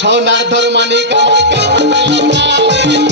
সোনার ধর্মানিক আমার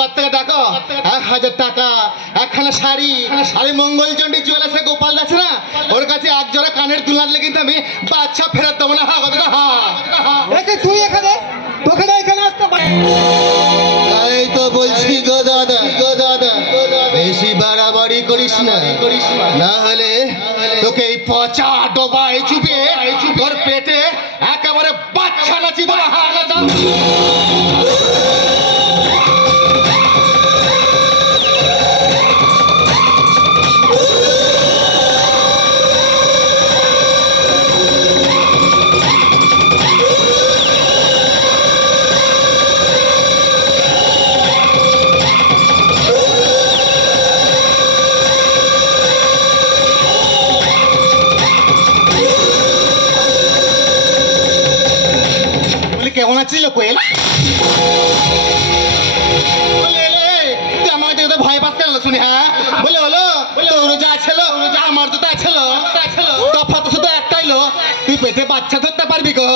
কত টাকা ডাকো এক হাজার টাকা একখানা শাড়ি। আরে মঙ্গলচন্ডী জুয়েলার্সে গোপাল আছে না ওর কাছে এক জোড়া কানের কিন্তু আমি বাচ্চা ফেরত দেবো না। হ্যাঁ কতটা হ্যাঁ একে তুই এখানে তোকে না এখানে আসতে পারে। এই তো বলছি গো দাদা গো দাদা বেশি বাড়াবাড়ি করিস না। না। হলে তোকে এই পচা ডোবায় চুপে তোর পেটে একেবারে বাচ্চা নাচি বলা হ্যাঁ দাদা বলি কোয়েল আমার তো ভয় শুনি হ্যাঁ? বলে হলো তোর যা ছিল আমার তো তা ছিল। তফাৎ শুধু একটাই লো। তুই পেটে বাচ্চা ধরতে পারবি গো।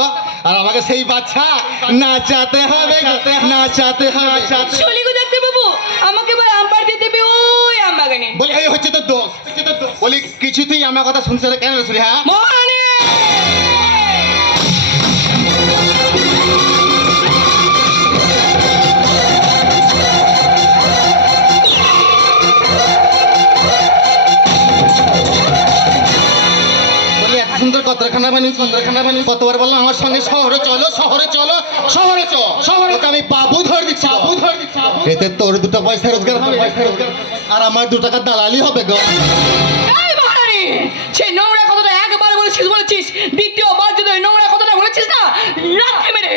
আর আমাকে সেই বাচ্চা নাচাতে হবে নাচাতে হবে। বাবু আমাকে দেবে ওই আম বাগানে। বলি এই হচ্ছে তো দোষ। বলি কিছুতেই আমার কথা শুনছে কেন শুনি হ্যাঁ? বানি কতখানা বানি কতবার বললাম আমার সঙ্গে শহরে চলো শহরে চলো শহরে চলো। শহরে তো আমি বাবু ধরে দিচ্ছি। বাবু ধরে দিচ্ছি এতে তোর দুটো পয়সা রোজগার হবে আর আমার দু টাকা দালালি হবে গো। সে নোংরা কথাটা একবার বলেছিস বলেছিস দ্বিতীয়বার যদি নোংরা কথাটা বলেছিস না রাখি মেরে।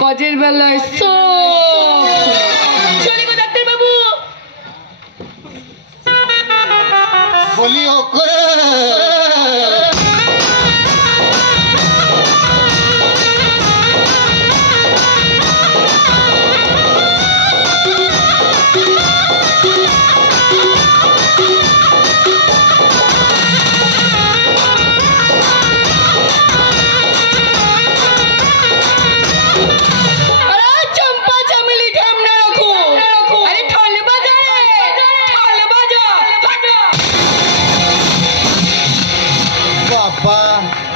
গজের বেলায় সব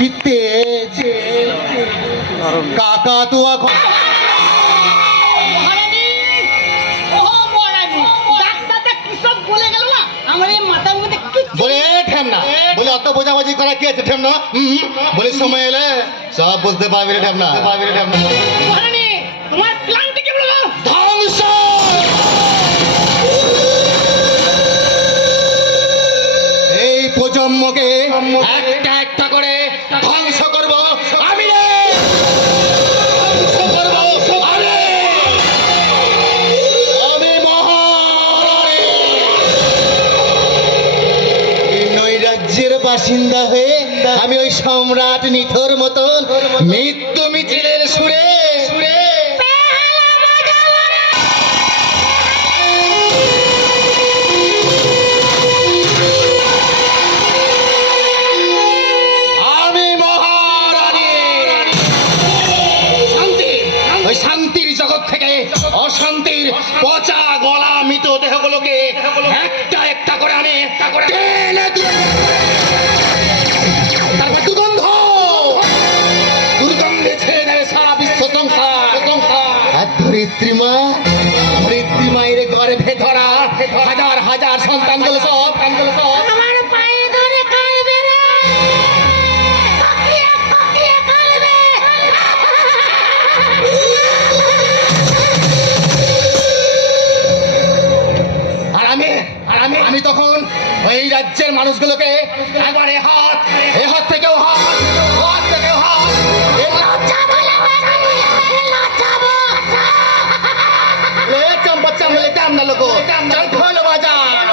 কি কাকা সব বলে গেল না? এই মাথার মধ্যে কিচ্ছু বলে এ ঠেমনা বলে অত বোঝাবুঝি করা কি আছে ঠেমনা হুম, বলে সময় এলে সব বুঝতে পারবি রে ঠেমনা পারবি রে ঠেমনা তোমার প্ল্যানটা কি বলো? ধ্বংস! এই প্রজন্মকে একটা বাসিন্দা হয়ে আমি ওই সম্রাট নিথর মতন মৃত্যু মিছিলের সুরে সুরে জগৎ থেকে অশান্তির পচা গলা মৃত দেহগুলোকে একটা একটা করে আমি টেনে গর্ভে ধরা হাজার হাজার সন্তানগুলো সব সব। আমার পায়ে ধরে কাঁদবে রে। কাকিয়ে কাকিয়ে কাঁদবে। আর আমি আর আমি আমি তখন ওই রাজ্যের মানুষগুলোকে একবারে হা राम नल को चल बजा